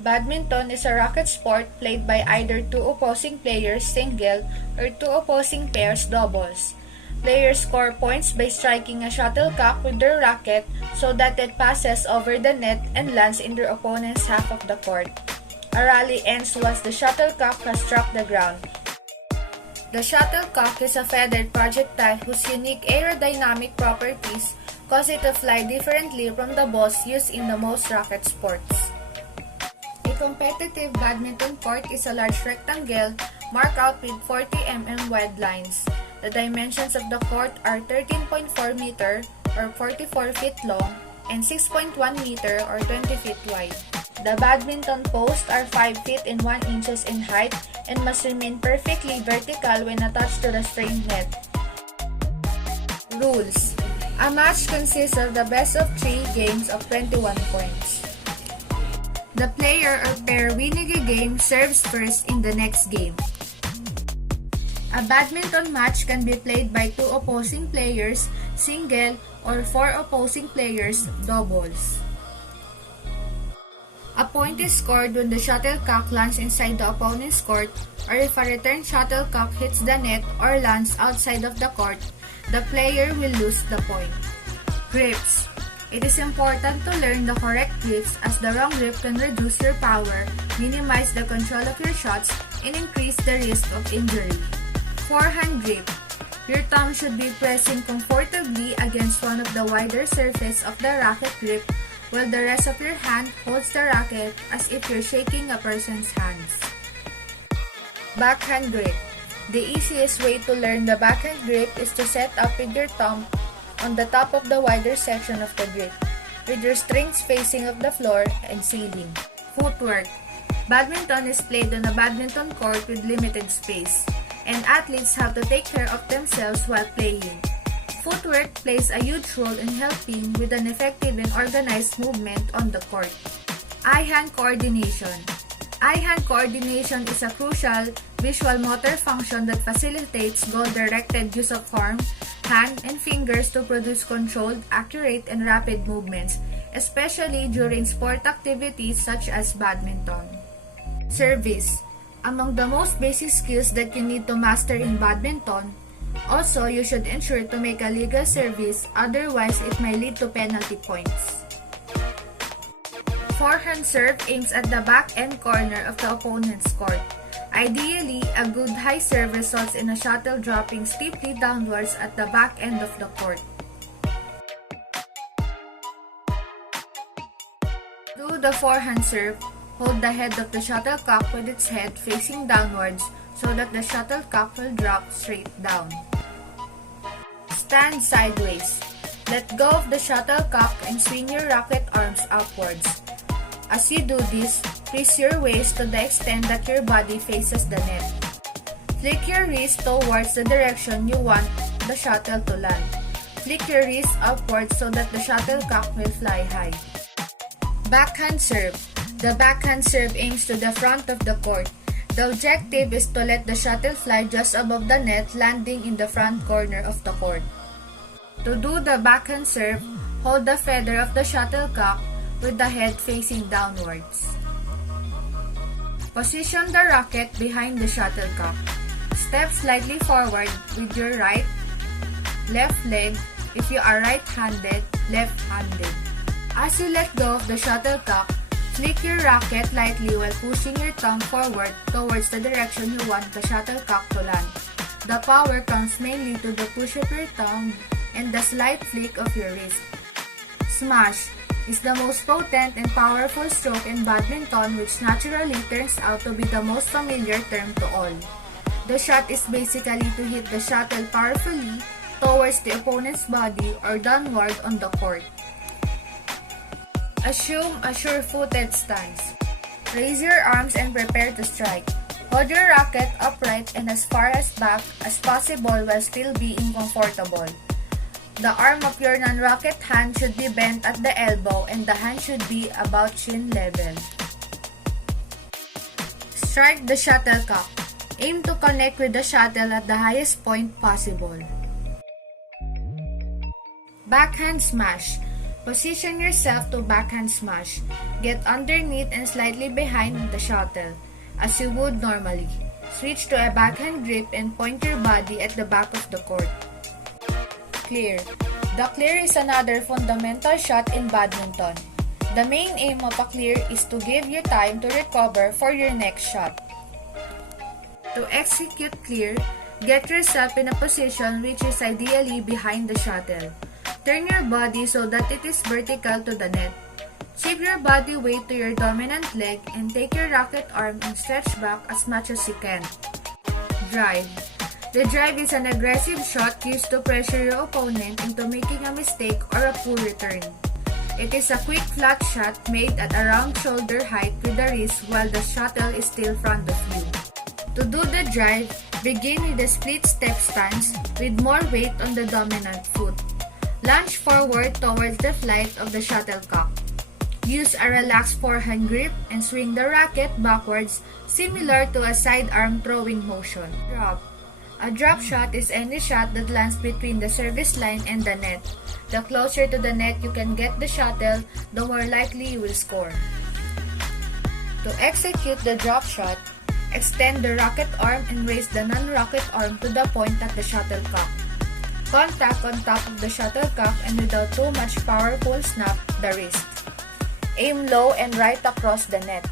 Badminton is a racket sport played by either two opposing players single or two opposing pairs doubles. Players score points by striking a shuttlecock with their racket so that it passes over the net and lands in their opponent's half of the court. A rally ends once the shuttlecock has struck the ground. The shuttlecock is a feathered projectile whose unique aerodynamic properties cause it to fly differently from the balls used in the most racket sports. A competitive badminton court is a large rectangle marked out with 40 mm wide lines. The dimensions of the court are 13.4 meter or 44 feet long and 6.1 meter or 20 feet wide. The badminton posts are 5 feet and 1 inches in height and must remain perfectly vertical when attached to the strained net. Rules: a match consists of the best of 3 games of 21 points. The player or pair winning a game serves first in the next game. A badminton match can be played by 2 opposing players, single, or 4 opposing players, doubles. A point is scored when the shuttlecock lands inside the opponent's court, or if a return shuttlecock hits the net or lands outside of the court, the player will lose the point. Grips: it is important to learn the correct grips as the wrong grip can reduce your power, minimize the control of your shots, and increase the risk of injury. Forehand grip: your thumb should be pressing comfortably against one of the wider surface of the racket grip, while the rest of your hand holds the racket as if you're shaking a person's hands. Backhand grip: the easiest way to learn the backhand grip is to set up with your thumb on the top of the wider section of the grip, with your strings facing of the floor and ceiling. Footwork: badminton is played on a badminton court with limited space, and athletes have to take care of themselves while playing. Footwork plays a huge role in helping with an effective and organized movement on the court. Eye-hand coordination: eye-hand coordination is a crucial visual motor function that facilitates goal-directed use of arm, hand, and fingers to produce controlled, accurate, and rapid movements, especially during sport activities such as badminton. Service: among the most basic skills that you need to master in badminton. Also, you should ensure to make a legal service, otherwise it may lead to penalty points. Forehand serve aims at the back end corner of the opponent's court. Ideally, a good high serve results in a shuttle dropping steeply downwards at the back end of the court. Do the forehand serve, hold the head of the shuttlecock with its head facing downwards so that the shuttlecock will drop straight down. Stand sideways. Let go of the shuttlecock and swing your racket arms upwards. As you do this, twist your waist to the extent that your body faces the net. Flick your wrist towards the direction you want the shuttle to land. Flick your wrist upwards so that the shuttlecock will fly high. Backhand serve. The backhand serve aims to the front of the court. The objective is to let the shuttle fly just above the net, landing in the front corner of the court. To do the backhand serve, hold the feather of the shuttlecock with the head facing downwards. Position the racket behind the shuttlecock. Step slightly forward with your right, left leg if you are right-handed, left-handed. As you let go of the shuttlecock, flick your racket lightly while pushing your thumb forward towards the direction you want the shuttlecock to land. The power comes mainly to the push of your thumb and the slight flick of your wrist. Smash is the most potent and powerful stroke in badminton, which naturally turns out to be the most familiar term to all. The shot is basically to hit the shuttle powerfully towards the opponent's body or downward on the court. Assume a sure-footed stance. Raise your arms and prepare to strike. Hold your racket upright and as far as back as possible while still being comfortable. The arm of your non-racket hand should be bent at the elbow and the hand should be about chin level. Strike the shuttlecock. Aim to connect with the shuttle at the highest point possible. Backhand smash. Position yourself to backhand smash. Get underneath and slightly behind the shuttle, as you would normally. Switch to a backhand grip and point your body at the back of the court. Clear. The clear is another fundamental shot in badminton. The main aim of a clear is to give you time to recover for your next shot. To execute clear, get yourself in a position which is ideally behind the shuttle. Turn your body so that it is vertical to the net. Shift your body weight to your dominant leg and take your racket arm and stretch back as much as you can. Drive. The drive is an aggressive shot used to pressure your opponent into making a mistake or a poor return. It is a quick flat shot made at around shoulder height with the wrist while the shuttle is still front of you. To do the drive, begin with a split step stance with more weight on the dominant foot. Lunge forward towards the flight of the shuttlecock. Use a relaxed forehand grip and swing the racket backwards similar to a sidearm throwing motion. Drop. A drop shot is any shot that lands between the service line and the net. The closer to the net you can get the shuttle, the more likely you will score. To execute the drop shot, extend the racket arm and raise the non-racket arm to the point at the shuttlecock. Contact on top of the shuttlecock and without too much powerful snap, the wrist. Aim low and right across the net.